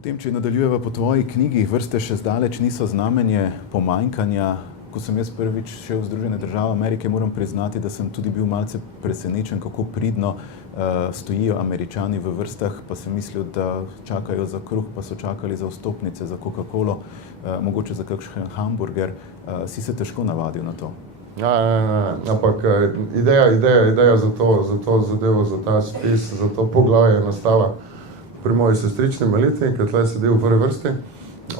Potem, če nadaljujeva po tvoji knjigi, vrste še zdaleč niso znamenje pomanjkanja. Ko sem jaz prvič šel v Združene države Amerike, moram priznati, da sem tudi bil malce presenečen, kako pridno stojijo Američani v vrstah, pa sem mislil, da čakajo za kruh, pa so čakali za vstopnice, za Coca-Colo, mogoče za kakšen hamburger. Si se težko navadil na to? Ne, ampak ideja za to zadevo, za ta spis, za to poglavje je nastala pri moji sestrični Meliti, ki tle sedi v prvi vrsti.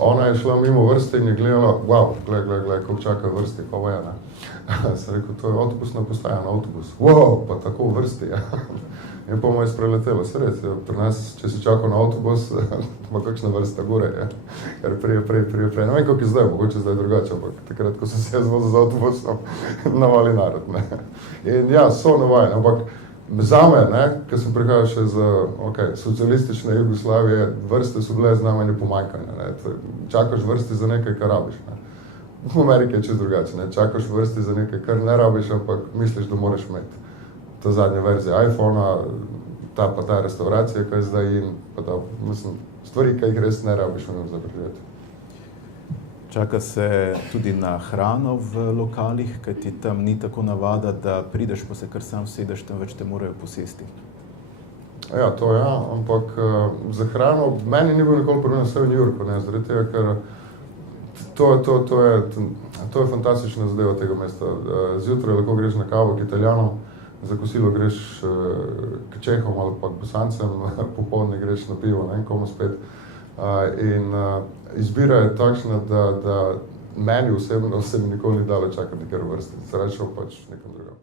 Ona je šla mimo vrste in je gledala, wow, gled, kako čaka vrsti, pa je, ne. Sem rekel, to je avtobusna postaja na avtobus. Wow, pa tako v vrsti, ja. In pa mu je spreletelo, se res, pri nas, če si čakal na avtobus, pa kakšna vrsta gore, ja. Ker prej. Ne vem, kako je zdaj, mogoče zdaj drugače, ampak takrat, ko sem se jaz vozil z avtobusom, navali narod, ne. In ja, so navajeni, ampak zame, ne, ko sem prihajal še z socialistične Jugoslavije, vrste so bile znamenje pomanjkanja, ne. Čakaš vrsti za nekaj, kar rabiš, ne. V Ameriki je čisto drugače, ne. Čakaš vrsti za nekaj, kar ne rabiš, ampak misliš, da moraš imeti ta zadnja verzija iPhona, ta restauracija, ki je zdaj in pa ta, mislim, stvari, ki jih res ne rabiš, ne za preživeti. Čaka se tudi na hrano v lokalih, kajti tam ni tako navada, da prideš, pa se kar sam sedeš, temveč te morajo posesti. Ja, to ja, ampak za hrano, meni ni bil nikoli problem vse v New Yorku, ne, zaradi tega, ker to je fantastična zadeva tega mesta. Zjutraj lahko greš na kavo k Italijanom, za kosilo greš k Čehom ali pa k Bosancem, popoldne greš na pivo, ne vem komu spet. In izbira je takšna, da meni osebno se mi nikoli ni dalo čakati nikjer v vrsti. Se rečem pač nekam drugam.